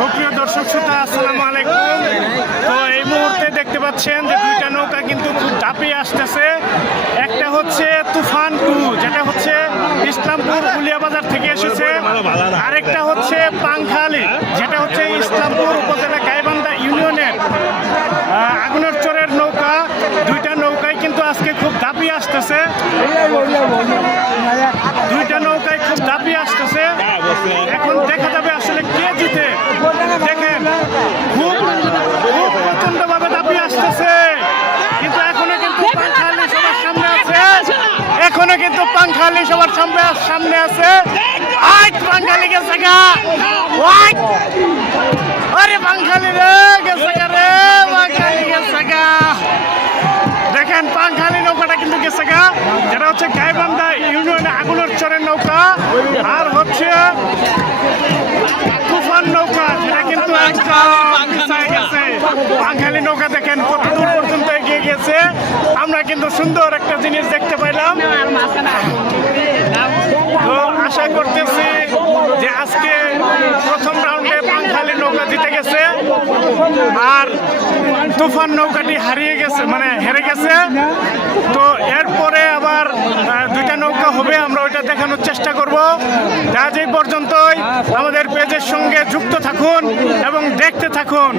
সুপ্রিয় দর্শক শ্রোতা, আসসালামু আলাইকুম। তো এই মুহূর্তে দেখতে পাচ্ছেন যে দুইটা নৌকা কিন্তু খুব ঝাঁপিয়ে আসতেছে। একটা হচ্ছে তুফান 2, যেটা হচ্ছে ইসলামপুর উলিয়াবাজার থেকে এসেছে। আরেকটা হচ্ছে পাংখালি, যেটা হচ্ছে ইসলামপুর উপজেলা গাইবান্ধা ইউনিয়নের আগুনের চরের নৌকা। দুইটা নৌকায় কিন্তু আজকে খুব ঝাঁপিয়ে আসতেছে। দুইটা নৌকায় খুব ঝাঁপিয়ে আসতেছে। এখন দেখা যাবে আসলে কে জিতে। দেখেন খুব খুব প্রচন্ডভাবে ঝাঁপিয়ে আসতেছে, কিন্তু এখনো কিন্তু পাংখালি সবার সামনে আছে। এখনো কিন্তু পাংখালি সবার সামনে আছে। পাংখালি গেছে গা, আরে পাংখালি রে গেছে গা, রে পাংখালি গেছে গা। দেখেন পাংখালি নৌকাটা কিন্তু গেছে গা, যেটা হচ্ছে গাইবান্ধা ইউনিয়নে আগুনের চরের নৌকা। আর হচ্ছে তুফান নৌকা, যেটা কিন্তু গেছে। পাংখালি নৌকা দেখেন কত দূর পর্যন্ত এগিয়ে গেছে। আমরা কিন্তু সুন্দর একটা জিনিস দেখতে পাইলাম। তো আশা করতেছি যে আজকে প্রথম রাউন্ডে পাংখালি নৌকা জিতে গেছে, আর তুফান নৌকাটি হেরে গেছে। তো এরপরে আবার দুইটা নৌকা হবে, আমরা ওইটা দেখানোর চেষ্টা করব। আজ এই পর্যন্তই। আমাদের পেজের সঙ্গে যুক্ত থাকুন এবং দেখতে থাকুন।